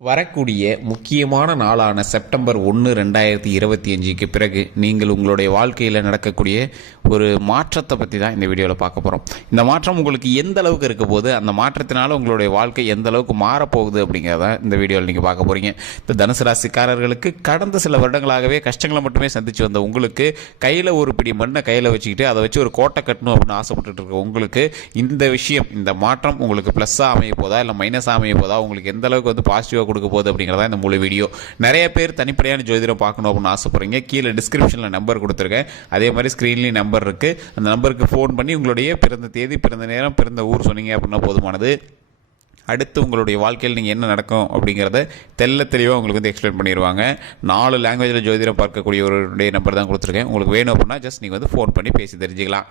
வரக்கூடிய முக்கியமான நாளான செப்டம்பர் ஒன்று ரெண்டாயிரத்தி இருபத்தி அஞ்சுக்கு பிறகு நீங்கள் உங்களுடைய வாழ்க்கையில் நடக்கக்கூடிய ஒரு மாற்றத்தை பற்றி தான் இந்த வீடியோவில் பார்க்க போகிறோம் இந்த மாற்றம் உங்களுக்கு எந்த அளவுக்கு இருக்க போது அந்த மாற்றத்தினால உங்களுடைய வாழ்க்கை எந்த அளவுக்கு மாறப்போகுது அப்படிங்கிறத இந்த வீடியோவில் நீங்கள் பார்க்க போகிறீங்க இந்த தனுசு ராசிக்காரர்களுக்கு கடந்த சில வருடங்களாகவே கஷ்டங்களை மட்டுமே சந்திச்சு வந்த உங்களுக்கு கையில் ஒரு பிடி மண்ணை கையில் வச்சுக்கிட்டு அதை வச்சு ஒரு கோட்டை கட்டணும் அப்படின்னு ஆசைப்பட்டுட்டு இருக்க உங்களுக்கு இந்த விஷயம் இந்த மாற்றம் உங்களுக்கு ப்ளஸ்ஸாக அமைய போதா இல்லை மைனஸாக அமைய போதா உங்களுக்கு எந்த அளவுக்கு வந்து பாசிட்டிவாக கொடுக்க போகுது அப்படிங்கிறதா இந்த முழு வீடியோ நிறைய பேர் தனிப்படையான ஜோதிடம் பார்க்கணும் அப்படின்னு ஆசைப்படுறீங்க. கீழே டிஸ்கிரிப்ஷனில் நம்பர் கொடுத்துருக்கேன். அதே மாதிரி ஸ்க்ரீன்லேயும் நம்பர் இருக்குது அந்த நம்பருக்கு ஃபோன் பண்ணி உங்களுடைய பிறந்த தேதி பிறந்த நேரம் பிறந்த ஊர் சொன்னீங்க அப்படின்னா போதுமானது. அடுத்து உங்களுடைய வாழ்க்கையில் நீங்கள் என்ன நடக்கும் அப்படிங்கிறத தெல்ல தெளிவாக உங்களுக்கு வந்து எக்ஸ்பிளைன் பண்ணிடுவாங்க நாலு லாங்குவேஜில் ஜோதிடம் பார்க்கக்கூடியவருடைய நம்பர் தான் கொடுத்துருக்கேன். உங்களுக்கு வேணும் அப்படின்னா ஜஸ்ட் நீங்கள் வந்து ஃபோன் பண்ணி பேசி தெரிஞ்சுக்கலாம்.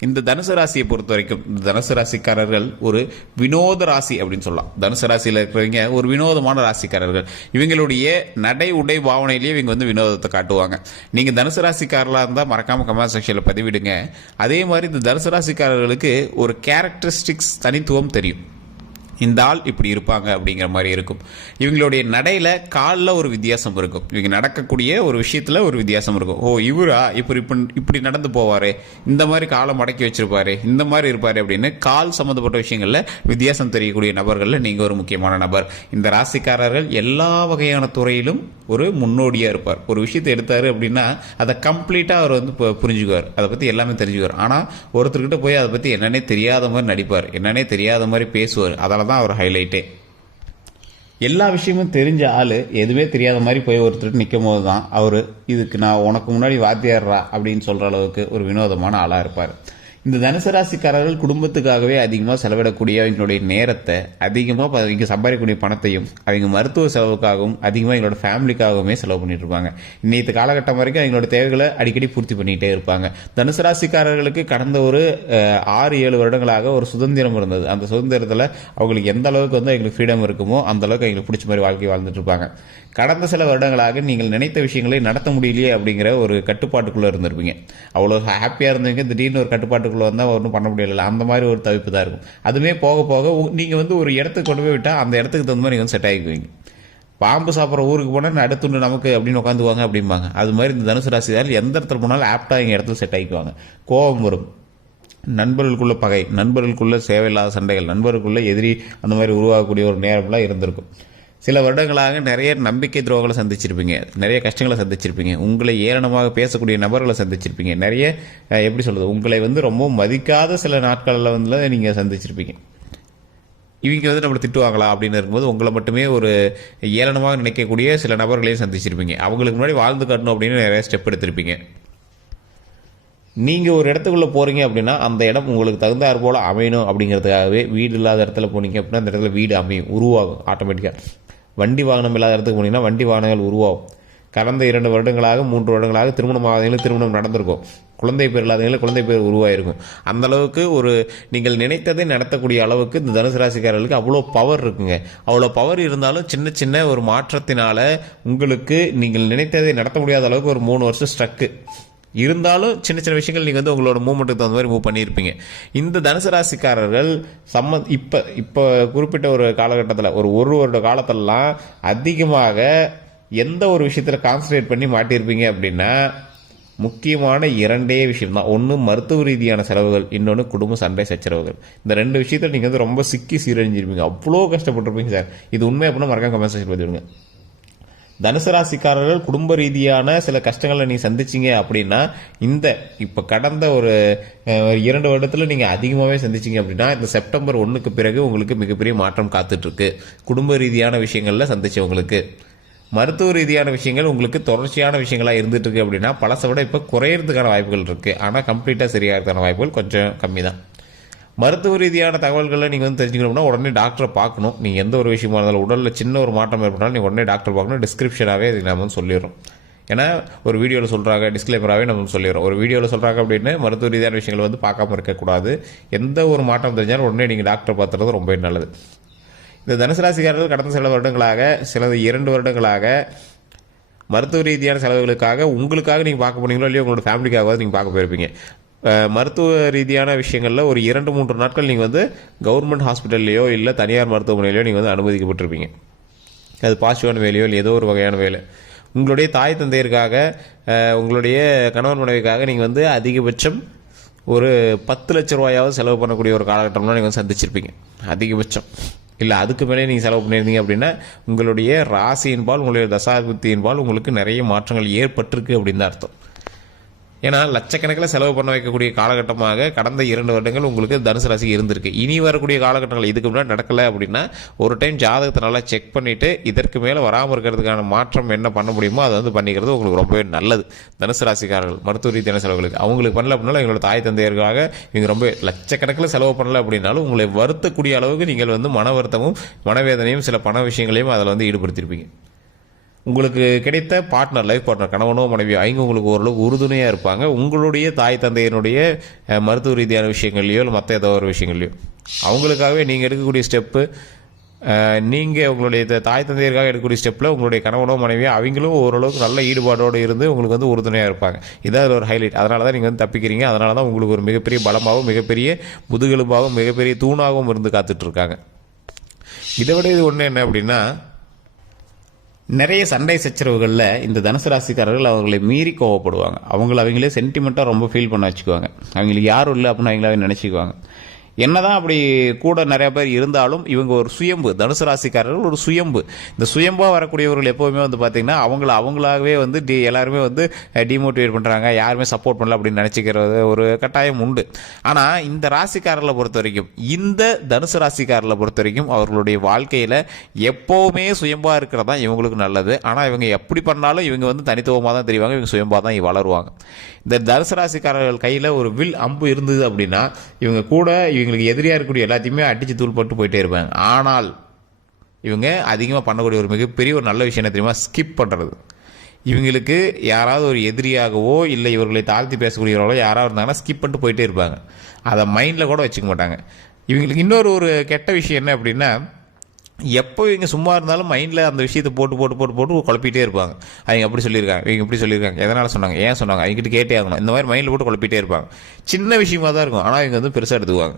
இந்த தனுசு ராசியை பொறுத்த வரைக்கும் தனுசு ராசிக்காரர்கள் ஒரு வினோத ராசி அப்படின்னு சொல்லலாம். தனுசு ராசியில் இருக்கிறவங்க ஒரு வினோதமான ராசிக்காரர்கள். இவங்களுடைய நடை உடை பாவனையிலேயே இவங்க வந்து வினோதத்தை காட்டுவாங்க. நீங்கள் தனுசு ராசிக்காரர்களாக இருந்தால் மறக்காமல் கமெண்ட் செக்ஷனில் பதிவிடுங்க. அதே மாதிரி இந்த தனுசு ராசிக்காரர்களுக்கு ஒரு கேரக்டரிஸ்டிக்ஸ் தனித்துவம் தெரியும். இந்த ஆள் இப்படி இருப்பாங்க அப்படிங்கிற மாதிரி இருக்கும். இவங்களுடைய நடையில் காலில் ஒரு வித்தியாசம் இருக்கும். இவங்க நடக்கக்கூடிய ஒரு விஷயத்தில் ஒரு வித்தியாசம் இருக்கும். ஓ இவரா? இப்படி இப்படி இப்படி நடந்து போவார். இந்த மாதிரி காலை மடக்கி வச்சிருப்பாரு. இந்த மாதிரி இருப்பார் அப்படின்னு கால் சம்மந்தப்பட்ட விஷயங்களில் வித்தியாசம் தெரியக்கூடிய நபர்களில் நீங்கள் ஒரு முக்கியமான நபர். இந்த ராசிக்காரர்கள் எல்லா வகையான துறையிலும் ஒரு முன்னோடியாக இருப்பார். ஒரு விஷயத்தை எடுத்தார் அப்படின்னா அதை கம்ப்ளீட்டாக அவர் வந்து பு- புரிஞ்சுக்குவார். அதை பற்றி எல்லாமே தெரிஞ்சுக்குவார். ஆனால் ஒருத்தர்கிட்ட போய் அதை பற்றி என்னன்னே தெரியாத மாதிரி நடிப்பார். என்னன்னே தெரியாத மாதிரி பேசுவார். அதால தான் அவர் ஹைலைட்டே எல்லா விஷயமும் தெரிஞ்ச ஆள் எதுவுமே தெரியாத மாதிரி போய் ஒருத்தர் நிற்கும் போது தான் அவர் இதுக்கு நான் உனக்கு முன்னாடி வாத்தியாடுறா அப்படின்னு சொல்கிற அளவுக்கு ஒரு வினோதமான ஆளாக இருப்பார். இந்த தனுசு ராசிக்காரர்கள் குடும்பத்துக்காகவே அதிகமாக செலவிடக்கூடிய அவங்களுடைய நேரத்தை அதிகமாக அவங்க சம்பாதிக்கக்கூடிய பணத்தையும் அவங்க மருத்துவ செலவுக்காகவும் அதிகமாக எங்களோட ஃபேமிலிக்காகவுமே செலவு பண்ணிட்டு இருப்பாங்க. இன்னைக்கு காலகட்டம் வரைக்கும் அவங்களோட தேவைகளை அடிக்கடி பூர்த்தி பண்ணிகிட்டே இருப்பாங்க. தனுசு ராசிக்காரர்களுக்கு கடந்த ஒரு ஆறு ஏழு வருடங்களாக ஒரு சுதந்திரம் இருந்தது. அந்த சுதந்திரத்தில் அவங்களுக்கு எந்த அளவுக்கு வந்து எங்களுக்கு ஃப்ரீடம் இருக்குமோ அந்த அளவுக்கு எங்களுக்கு பிடிச்ச மாதிரி வாழ்க்கை வாழ்ந்துட்டு இருப்பாங்க. கடந்த சில வருடங்களாக நீங்கள் நினைத்த விஷயங்களை நடத்த முடியலையே அப்படிங்கிற ஒரு கட்டுப்பாட்டுக்குள்ளே இருந்திருப்பீங்க. அவ்வளோ ஹாப்பியாக இருந்தவங்க திடீர்னு ஒரு கட்டுப்பாட்டுக்குள்ளே வந்தால் ஒன்றும் பண்ண முடியல அந்த மாதிரி ஒரு தவிப்பு தான் இருக்கும். அதுவுமே போக போக நீங்கள் வந்து ஒரு இடத்துக்கு கொண்டு போய் விட்டால் அந்த இடத்துக்கு தகுந்த மாதிரி நீங்கள் வந்து செட் ஆகிக்குவீங்க. பாம்பு சாப்பிட்ற ஊருக்கு போனால் அடுத்துண்டு நமக்கு அப்படின்னு உட்காந்துவாங்க அப்படிம்பாங்க. அது மாதிரி இந்த தனுசு ராசிதால் எந்த இடத்துல போனாலும் ஆப்டாக எங்கள் இடத்துல செட் ஆகிக்குவாங்க. கோபம் வரும். நண்பர்களுக்குள்ள பகை நண்பர்களுக்குள்ள சேவையில்லாத சண்டைகள் நண்பர்களுக்குள்ள எதிரி அந்த மாதிரி உருவாகக்கூடிய ஒரு நேரம்லாம் இருந்திருக்கும். சில வருடங்களாக நிறைய நம்பிக்கை துரோகங்களை சந்திச்சிருப்பீங்க. நிறைய கஷ்டங்களை சந்திச்சிருப்பீங்க. உங்களை ஏளனமாக பேசக்கூடிய நபர்களை சந்திச்சிருப்பீங்க. நிறைய எப்படி சொல்கிறது உங்களை வந்து ரொம்ப மதிக்காத சில நாட்களில் வந்து நீங்கள் சந்திச்சிருப்பீங்க. இவங்க வந்து நம்மளை திட்டுவாங்களா அப்படின்னு இருக்கும்போது உங்களை மட்டுமே ஒரு ஏளனமாக நினைக்கக்கூடிய சில நபர்களையும் சந்திச்சிருப்பீங்க. அவங்களுக்கு முன்னாடி வாழ்ந்து காட்டணும் அப்படின்னு நிறைய ஸ்டெப் எடுத்திருப்பீங்க. நீங்கள் ஒரு இடத்துக்குள்ளே போகிறீங்க அப்படின்னா அந்த இடம் உங்களுக்கு தகுந்தாறு போல் அமையணும் அப்படிங்கிறதுக்காகவே வீடு இல்லாத இடத்துல போனீங்க அப்படின்னா அந்த இடத்துல வீடு அமையும் உருவாகும் ஆட்டோமேட்டிக்காக வண்டி வாகனம் இல்லாத இடத்துக்கு போனீங்கன்னா வண்டி வாகனங்கள் உருவாகும். கடந்த இரண்டு வருடங்களாக மூன்று வருடங்களாக திருமணம் ஆகாதவங்களுக்கு திருமணம் நடந்திருக்கும். குழந்தை பேர் இல்லாதவங்களுக்கு குழந்தை பேர் உருவாயிருக்கும். அந்த அளவுக்கு ஒரு நீங்கள் நினைத்ததை நடத்தக்கூடிய அளவுக்கு இந்த தனுசு ராசிக்காரர்களுக்கு அவ்வளோ பவர் இருக்குங்க. அவ்வளோ பவர் இருந்தாலும் சின்ன சின்ன ஒரு மாற்றத்தினால உங்களுக்கு நீங்கள் நினைத்ததை நடத்த முடியாத அளவுக்கு ஒரு மூணு வருஷம் ஸ்ட்ரக்கு இருந்தாலும் சின்ன சின்ன விஷயங்கள் நீங்கள் வந்து உங்களோட மூமெண்ட்டுக்கு தகுந்த மாதிரி மூவ் பண்ணியிருப்பீங்க. இந்த தனுசு ராசிக்காரர்கள் சம்ம இப்போ இப்போ குறிப்பிட்ட ஒரு காலகட்டத்தில் ஒரு ஒரு வருட காலத்திலலாம் அதிகமாக எந்த ஒரு விஷயத்தில் கான்சன்ட்ரேட் பண்ணி மாட்டியிருப்பீங்க அப்படின்னா முக்கியமான இரண்டே விஷயம் தான். ஒன்று மருத்துவ ரீதியான செலவுகள் இன்னொன்று குடும்ப சண்டை சச்சரவுகள். இந்த ரெண்டு விஷயத்தில் நீங்கள் வந்து ரொம்ப சிக்கி சீரழிஞ்சிருப்பீங்க. அவ்வளோ கஷ்டப்பட்டிருப்பீங்க சார். இது உண்மை அப்படின்னா மறக்காம கமெண்ட் செக்ஷன் பதிவிடுங்க. தனுசு ராசிக்காரர்கள் குடும்ப ரீதியான சில கஷ்டங்களை நீ சந்திச்சீங்க அப்படின்னா இந்த இப்போ கடந்த ஒரு இரண்டு வருடத்தில் நீங்கள் அதிகமாகவே சந்திச்சீங்க அப்படின்னா இந்த செப்டம்பர் ஒன்றுக்கு பிறகு உங்களுக்கு மிகப்பெரிய மாற்றம் காத்துட்டு இருக்கு குடும்ப ரீதியான விஷயங்களில் சந்திச்சவங்களுக்கு. மருத்துவ ரீதியான விஷயங்கள் உங்களுக்கு தொடர்ச்சியான விஷயங்களா இருந்துட்டு இருக்கு அப்படின்னா பழசை விட இப்போ குறையறதுக்கான வாய்ப்புகள் இருக்கு. ஆனால் கம்ப்ளீட்டாக சரியாகிறதுக்கான வாய்ப்புகள் கொஞ்சம் கம்மி தான் மருத்துவ ரீதியான தகவல்களை நீங்கள் வந்து தெரிஞ்சுக்கணும்னா உடனே டாக்டரை பார்க்கணும். நீங்கள் எந்த ஒரு விஷயமா இருந்தாலும் உடலில் சின்ன ஒரு மாற்றம் ஏற்பட்டாலும் நீங்கள் உடனே டாக்டர் பார்க்கணும். டிஸ்கிரிப்ஷனாகவே இதுக்கு நம்ம வந்து சொல்லிடுறோம். ஏன்னா ஒரு வீடியோவில் சொல்கிறாங்க டிஸ்கிளைமராகவே நம்ம சொல்லிடுறோம். ஒரு வீடியோவில் சொல்கிறாங்க அப்படின்னு மருத்துவ ரீதியான விஷயங்கள் வந்து பார்க்காம இருக்கக்கூடாது. எந்த ஒரு மாற்றம் தெரிஞ்சாலும் உடனே நீங்கள் டாக்டர் பார்த்துறது ரொம்ப நல்லது. இந்த தனுசு ராசிக்காரர்கள் கடந்த சில வருடங்களாக சில இரண்டு வருடங்களாக மருத்துவ ரீதியான செலவுகளுக்காக உங்களுக்காக நீங்கள் பார்க்க போனீங்களோ இல்லையோ உங்களோட ஃபேமிலிக்காகவாது நீங்கள் பார்க்க போயிருப்பீங்க. மருத்துவ ரீதியான விஷயங்களில் ஒரு இரண்டு மூன்று நாட்கள் நீங்கள் வந்து கவர்மெண்ட் ஹாஸ்பிட்டல்லையோ இல்லை தனியார் மருத்துவமனையிலையோ நீங்கள் வந்து அனுமதிக்கப்பட்டிருப்பீங்க. அது பாசிட்டிவான வேலையோ இல்லை ஏதோ ஒரு வகையான வேலை. உங்களுடைய தாய் தந்தையருக்காக உங்களுடைய கணவன் மனைவிக்காக நீங்கள் வந்து அதிகபட்சம் ஒரு பத்து லட்ச ரூபாயாவது செலவு பண்ணக்கூடிய ஒரு காலகட்டம்லாம் நீங்கள் வந்து சந்திச்சிருப்பீங்க. அதிகபட்சம். இல்லை அதுக்கு மேலே நீங்கள் செலவு பண்ணியிருந்தீங்க அப்படின்னா உங்களுடைய ராசியின்பால் உங்களுடைய தசாபுத்தியின்பால் உங்களுக்கு நிறைய மாற்றங்கள் ஏற்பட்டிருக்கு அப்படின்னு தான் அர்த்தம். ஏன்னா லட்சக்கணக்கில் செலவு பண்ண வைக்கக்கூடிய காலகட்டமாக கடந்த இரண்டு வருடங்கள் உங்களுக்கு தனுசு ராசி இருந்திருக்கு. இனி வரக்கூடிய காலகட்டங்கள் இதுக்கு முன்னாடி நடக்கலை அப்படின்னா ஒரு டைம் ஜாதகத்தை நல்லா செக் பண்ணிவிட்டு இதற்கு மேலே வராமல் இருக்கிறதுக்கான மாற்றம் என்ன பண்ண முடியுமோ அதை வந்து பண்ணிக்கிறது உங்களுக்கு ரொம்பவே நல்லது. தனுசு ராசிக்காரர்கள் மருத்துவ ரீதியான செலவுகளுக்கு. அவங்களுக்கு பண்ணல அப்படின்னாலும் எங்களோட தாய் தந்தையருக்காக இவங்க ரொம்ப லட்சக்கணக்கில் செலவு பண்ணல அப்படின்னாலும் உங்களை வருத்தக்கூடிய அளவுக்கு நீங்கள் வந்து மன வருத்தமும் மனவேதனையும் சில பண விஷயங்களையும் அதில் வந்து ஈடுபடுத்தியிருப்பீங்க உங்களுக்கு கிடைத்த பார்ட்னர் லைஃப் பார்ட்னர் கணவனோ மனைவியோ அவங்க உங்களுக்கு ஓரளவுக்கு உறுதுணையாக இருப்பாங்க. உங்களுடைய தாய் தந்தையினுடைய மருத்துவ ரீதியான விஷயங்கள்லையோ இல்லை மற்ற ஏதோ ஒரு விஷயங்கள்லையோ. அவங்களுக்காகவே நீங்கள் எடுக்கக்கூடிய ஸ்டெப்பு நீங்கள் உங்களுடைய தாய் தந்தையருக்காக எடுக்கக்கூடிய ஸ்டெப்பில் உங்களுடைய கணவனோ மனைவியோ அவங்களும் ஓரளவுக்கு நல்ல ஈடுபாடோடு இருந்து உங்களுக்கு வந்து உறுதுணையாக இருப்பாங்க. இதான் அதில் ஒரு ஹைலைட் அதனால தான் நீங்கள் வந்து தப்பிக்கிறீங்க. அதனால தான் உங்களுக்கு ஒரு மிகப்பெரிய பலமாகவும் மிகப்பெரிய முதுகெலும்பாகவும் மிகப்பெரிய தூணாகவும் இருந்து காத்துட்ருக்காங்க இதை விட இது ஒன்று என்ன அப்படின்னா நிறைய சண்டை சச்சரவுகளில் இந்த தனுசு ராசிக்காரர்கள் அவங்களை மீறி கோவப்படுவாங்க. அவங்கள அவங்களே சென்டிமெண்ட்டாக ரொம்ப ஃபீல் பண்ண வச்சுக்குவாங்க. அவங்களுக்கு யாரும் இல்லை அப்படின்னு அவங்களாவே நினச்சிக்குவாங்க. என்னதான் அப்படி கூட நிறைய பேர் இருந்தாலும் இவங்க ஒரு சுயம்பு தனுசு ராசிக்காரர்கள் ஒரு சுயம்பு. இந்த சுயம்பா வரக்கூடியவர்கள் எப்போவுமே வந்து பார்த்தீங்கன்னா அவங்கள அவங்களாகவே வந்து டி எல்லாருமே வந்து டிமோட்டிவேட் பண்ணுறாங்க யாருமே சப்போர்ட் பண்ணல அப்படின்னு நினச்சிக்கிறது ஒரு கட்டாயம் உண்டு. ஆனால் இந்த ராசிக்காரர்களை பொறுத்த வரைக்கும் இந்த தனுசு ராசிக்காரர்களை பொறுத்த வரைக்கும் அவர்களுடைய வாழ்க்கையில் எப்போவுமே சுயம்பாக இருக்கிறது தான் இவங்களுக்கு நல்லது. ஆனால் இவங்க எப்படி பண்ணாலும் இவங்க வந்து தனித்துவமாக தான் தெரிவாங்க இவங்க சுயம்பாக தான் வளருவாங்க. இந்த தனுசு ராசிக்காரர்கள் கையில் ஒரு வில் அம்பு இருந்தது அப்படின்னா இவங்க கூட இவங்களுக்கு எதிரியாக இருக்கக்கூடிய எல்லாத்தையுமே அடித்து தூள் போட்டு போயிட்டே இருப்பாங்க. ஆனால் இவங்க அதிகமாக பண்ணக்கூடிய ஒரு மிகப்பெரிய ஒரு நல்ல விஷயம் என்ன தெரியுமா? ஸ்கிப் பண்ணுறது இவங்களுக்கு யாராவது ஒரு எதிரியாகவோ இல்லை இவர்களை தாழ்த்தி பேசக்கூடியவர்களோ யாராவது இருந்தாங்கன்னா ஸ்கிப் பண்ணிட்டு போயிட்டே இருப்பாங்க. அதை மைண்டில் கூட வச்சுக்க மாட்டாங்க. இவங்களுக்கு இன்னொரு ஒரு கெட்ட விஷயம் என்ன அப்படின்னா எப்போ இவங்க சும்மா இருந்தாலும் மைண்டில் அந்த விஷயத்தை போட்டு போட்டு போட்டு போட்டு குழப்பிட்டே இருப்பாங்க. அவங்க அப்படி சொல்லியிருக்காங்க இவங்க இப்படி சொல்லியிருக்காங்க. எதனால் சொன்னாங்க? ஏன் சொன்னாங்க? அவங்ககிட்ட கேட்டே ஆகணும். இந்த மாதிரி மைண்டில் போட்டு குழப்பிட்டே இருப்பாங்க. சின்ன விஷயமா தான் இருக்கும். ஆனால் இவங்க வந்து பெருசாக எடுத்துக்குவாங்க.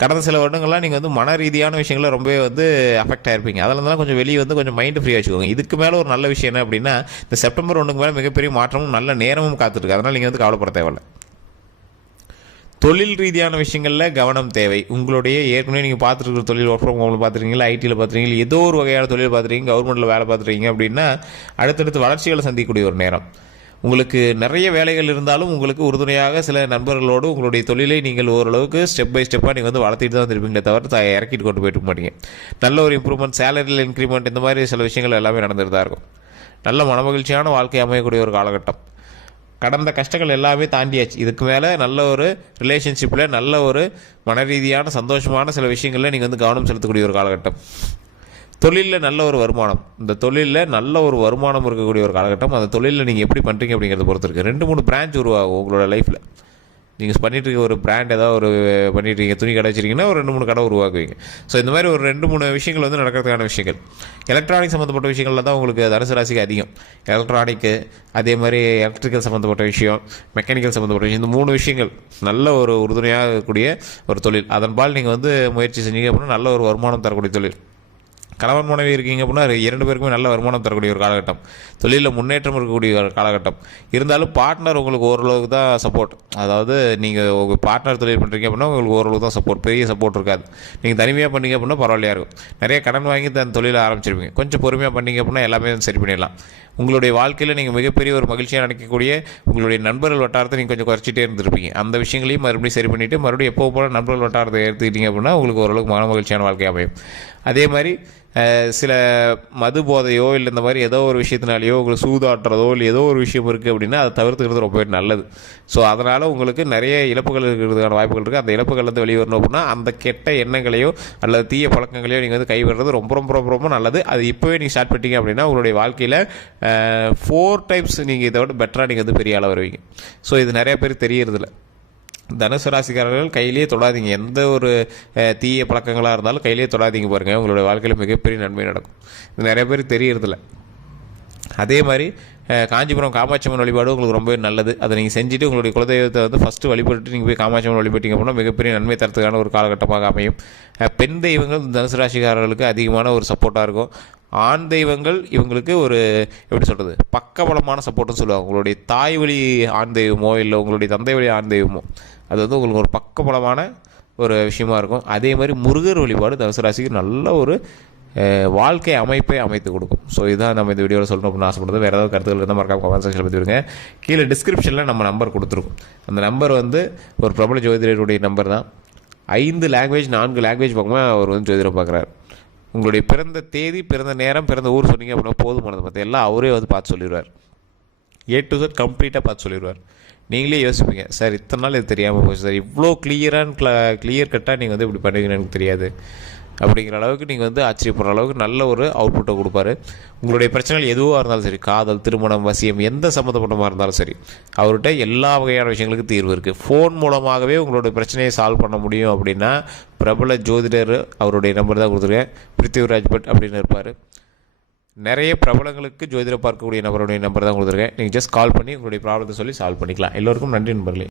கடந்த சில வருடங்கள்லாம் நீங்கள் வந்து மன ரீதியான விஷயங்களை ரொம்பவே வந்து அஃபெக்ட் ஆகிருப்பீங்க அதில் இருந்தாலும் கொஞ்சம் வெளியே வந்து கொஞ்சம் மைண்டு ஃப்ரீயாக வச்சுக்கோங்க. இதுக்கு மேலே ஒரு நல்ல விஷயம் என்ன அப்படின்னா இந்த செப்டம்பர் ஒன்றுக்கு மேலே மிகப்பெரிய மாற்றமும் நல்ல நேரமும் காத்துருக்கு அதனால் நீங்கள் வந்து கவலைப்பட தேவையில்லை. தொழில் ரீதியான விஷயங்களில் கவனம் தேவை. உங்களுடைய ஏற்கனவே நீங்கள் பார்த்துருக்குற தொழில் ஒர்க் ஃப்ரம் ஹோமில் பார்த்துருக்கீங்களா ஐடியில் பார்த்துருக்கீங்களா ஏதோ ஒரு வகையான தொழில் பார்த்துருக்கீங்க கவர்மெண்ட்டில் வேலை பார்த்துருக்கீங்க அப்படின்னா அடுத்தடுத்து வளர்ச்சிகளை சந்திக்கக்கூடிய ஒரு நேரம். உங்களுக்கு நிறைய வேலைகள் இருந்தாலும் உங்களுக்கு உறுதுணையாக சில நண்பர்களோடு உங்களுடைய தொழிலை நீங்கள் ஓரளவுக்கு ஸ்டெப் பை ஸ்டெப்பாக நீங்கள் வந்து வளர்த்திட்டு தான் இருப்பீங்களே தவிர த- இறக்கிட்டு கொண்டு போயிட்டு மாட்டீங்க நல்ல ஒரு இம்ப்ரூவ்மெண்ட் சேலரியில் இன்க்ரிமெண்ட் இந்த மாதிரி சில விஷயங்கள் எல்லாமே நடந்துட்டு தான் இருக்கும். நல்ல மனமகிழ்ச்சியான வாழ்க்கை அமையக்கூடிய ஒரு காலகட்டம். கடந்த கஷ்டங்கள் எல்லாமே தாண்டியாச்சு. இதுக்கு மேலே நல்ல ஒரு ரிலேஷன்ஷிப்பில் நல்ல ஒரு மன ரீதியான சந்தோஷமான சில விஷயங்களில் நீங்கள் வந்து கவனம் செலுத்தக்கூடிய ஒரு காலகட்டம். தொழிலில் நல்ல ஒரு வருமானம். இந்த தொழிலில் நல்ல ஒரு வருமானம் இருக்கக்கூடிய ஒரு காலகட்டம். அந்த தொழிலில் நீங்கள் எப்படி பண்ணுறீங்க அப்படிங்கிறத பொறுத்து இருக்குது ரெண்டு மூணு பிரான்ச் உருவாகும் உங்களோட லைஃப்பில் நீங்கள் பண்ணிகிட்டு இருக்க ஒரு பிராண்ட் ஏதாவது ஒரு பண்ணிட்டு துணி கடை வச்சிருக்கீங்கன்னா ஒரு ரெண்டு மூணு கடை உருவாக்குவீங்க. ஸோ இந்த மாதிரி ஒரு ரெண்டு மூணு விஷயங்கள் வந்து நடக்கிறதுக்கான விஷயங்கள். எலக்ட்ரானிக் சம்மந்தப்பட்ட விஷயங்களில் தான் உங்களுக்கு தனுசு ராசிக்கு அதிகம். எலக்ட்ரானிக்கு அதே மாதிரி எலக்ட்ரிக்கல் சம்மந்தப்பட்ட விஷயம் மெக்கானிக்கல் சம்மந்தப்பட்ட விஷயம் இந்த மூணு விஷயங்கள் நல்ல ஒரு உறுதுணையாக இருக்கக்கூடிய ஒரு தொழில். அதன்பால் நீங்கள் வந்து முயற்சி செஞ்சீங்க அப்படின்னா நல்ல ஒரு வருமானம் தரக்கூடிய தொழில். கணவன் மனைவி இருக்கீங்க அப்படின்னா இரண்டு பேருக்குமே நல்ல வருமானம் தரக்கூடிய ஒரு காலகட்டம். தொழிலில் முன்னேற்றம் இருக்கக்கூடிய ஒரு காலகட்டம். இருந்தாலும் பார்ட்னர் உங்களுக்கு ஓரளவுக்கு தான் சப்போர்ட் அதாவது நீங்கள் உங்கள் பார்ட்னர் தொழில் பண்ணுறீங்க அப்படின்னா உங்களுக்கு ஓரளவுக்கு தான் சப்போர்ட் பெரிய சப்போர்ட் இருக்காது. நீங்கள் தனிமையாக பண்ணீங்க அப்படின்னா பரவாயில்லையா இருக்கும். நிறைய கடன் வாங்கி தன் தொழிலை ஆரம்பிச்சிருப்பீங்க கொஞ்சம் பொறுமையாக பண்ணீங்க அப்படின்னா எல்லாமே சரி பண்ணிடலாம். உங்களுடைய வாழ்க்கையில் நீங்கள் மிகப்பெரிய ஒரு மகிழ்ச்சியாக நினைக்கக்கூடிய உங்களுடைய நண்பர்கள் வட்டாரத்தை நீங்கள் கொஞ்சம் குறைச்சிட்டே இருந்திருப்பீங்க. அந்த விஷயங்களையும் மறுபடியும் சரி பண்ணிவிட்டு மறுபடியும் எப்போ போல நண்பர்கள் வட்டாரத்தை எடுத்துக்கிட்டீங்க அப்படின்னா உங்களுக்கு ஓரளவுக்கு மன மகிழ்ச்சியான வாழ்க்கை அமையும். அதே மாதிரி சில மது போதையோ இல்லை இந்த மாதிரி ஏதோ ஒரு விஷயத்தினாலேயோ உங்களுக்கு சூதாட்டுறதோ இல்லை ஏதோ ஒரு விஷயம் இருக்குது அப்படின்னா அதை தவிர்த்துக்கிறது ரொம்பவே நல்லது. ஸோ அதனால் உங்களுக்கு நிறைய இழப்புகள் இருக்கிறதுக்கான வாய்ப்புகள் இருக்குது அந்த இழப்புகள்லேருந்து வெளியே வரணும் அப்படின்னா அந்த கெட்ட எண்ணங்களையோ அல்லது தீய பழக்கங்களையோ நீங்கள் வந்து கைவிடுறது ரொம்ப ரொம்ப ரொம்ப ரொம்ப நல்லது. அது இப்போவே நீங்கள் ஸ்டார்ட் பண்ணிட்டீங்க அப்படின்னா உங்களுடைய வாழ்க்கையில் ஃபோர் டைம்ஸ் நீங்கள் இதை விட பெட்டராக நீங்கள் வந்து பெரிய ஆளாக வருவீங்க. ஸோ இது நிறைய பேர் தெரியறதில்ல. தனுசு ராசிக்காரர்கள் கையிலேயே தொடாதீங்க. எந்த ஒரு தீய பழக்கங்களாக இருந்தாலும் கையிலேயே தொடாதீங்க பாருங்கள் உங்களுடைய வாழ்க்கையில் மிகப்பெரிய நன்மை நடக்கும். இது நிறைய பேர் தெரியறதில்ல. அதே மாதிரி காஞ்சிபுரம் காமாட்சியம்மன் வழிபாடு உங்களுக்கு ரொம்பவே நல்லது. அதை நீங்கள் செஞ்சுட்டு உங்களுடைய குலதெய்வத்தை வந்து ஃபஸ்ட்டு வழிபட்டு நீங்கள் போய் காமாட்சியம்மன் வழிபட்டிங்க அப்படின்னா மிகப்பெரிய நன்மை தரத்துக்கான ஒரு காலகட்டமாக அமையும். பெண் தெய்வங்கள் தனுசு ராசிக்காரர்களுக்கு அதிகமான ஒரு சப்போர்ட்டாக இருக்கும். ஆண் தெய்வங்கள் இவங்களுக்கு ஒரு எப்படி சொல்கிறது பக்கபலமான சப்போர்ட்னு சொல்லுவாங்க. உங்களுடைய தாய் வழி ஆண் தெய்வமோ இல்லை உங்களுடைய தந்தை வழி ஆண் தெய்வமோ அது வந்து உங்களுக்கு ஒரு பக்கபலமான ஒரு விஷயமா இருக்கும். அதே மாதிரி முருகர் வழிபாடு தனுசு ராசிக்கு நல்ல ஒரு வாழ்க்கை அமைப்பை அமைத்து கொடுக்கும். ஸோ இதுதான் நம்ம இந்த வீடியோவில் சொல்லணும் அப்படின்னு ஆசைப்படுறது. வேறு ஏதாவது கருத்துக்கள் இருந்தால் மறக்காம கமெண்ட் செக்ஷனில் பற்றி விடுங்க கீழே டிஸ்கிரிப்ஷனில் நம்ம நம்பர் கொடுத்துருக்கோம். அந்த நம்பர் வந்து ஒரு பிரபல ஜோதிடருடைய நம்பர் தான். ஐந்து லாங்குவேஜ் நான்கு லாங்குவேஜ் பக்கமாக அவர் வந்து ஜோதிடம் பார்க்குறாரு. உங்களுடைய பிறந்த தேதி பிறந்த நேரம் பிறந்த ஊர் சொன்னீங்க அப்படின்னா போதுமானது. மற்ற எல்லாம் அவரே வந்து பார்த்து சொல்லிடுவார் ஏ டு சார் கம்ப்ளீட்டாக பார்த்து சொல்லிடுவார் நீங்களே யோசிப்பீங்க சார் இத்தனை நாள் இது தெரியாமல் போச்சு சார். இவ்வளோ கிளியராக கிள கிளியர் கட்டாக நீங்கள் வந்து இப்படி பண்ணுவீங்கன்னு எனக்கு தெரியாது. அப்படிங்கிற அளவுக்கு நீங்கள் வந்து ஆச்சரியப்படுற அளவுக்கு நல்ல ஒரு அவுட்புட்டை கொடுப்பாரு. உங்களுடைய பிரச்சனைகள் எதுவாக இருந்தாலும் சரி காதல் திருமணம் வசியம் எந்த சம்மந்தப்பட்டமாக இருந்தாலும் சரி அவர்கிட்ட எல்லா வகையான விஷயங்களுக்கும் தீர்வு இருக்குது ஃபோன் மூலமாகவே உங்களுடைய பிரச்சனையை சால்வ் பண்ண முடியும் அப்படின்னா பிரபல ஜோதிடர் அவருடைய நம்பர் தான் கொடுத்துருக்கேன். பிருத்திவிராஜ் பட் அப்படின்னு இருப்பார். நிறைய பிரபலங்களுக்கு ஜோதிட பார்க்கக்கூடிய நபருடைய நம்பர் தான் கொடுத்துருக்கேன். நீங்கள் ஜஸ்ட் கால் பண்ணி உங்களுடைய ப்ராப்ளத்தை சொல்லி சால்வ் பண்ணிக்கலாம். எல்லோருக்கும் நன்றி நண்பர்களே.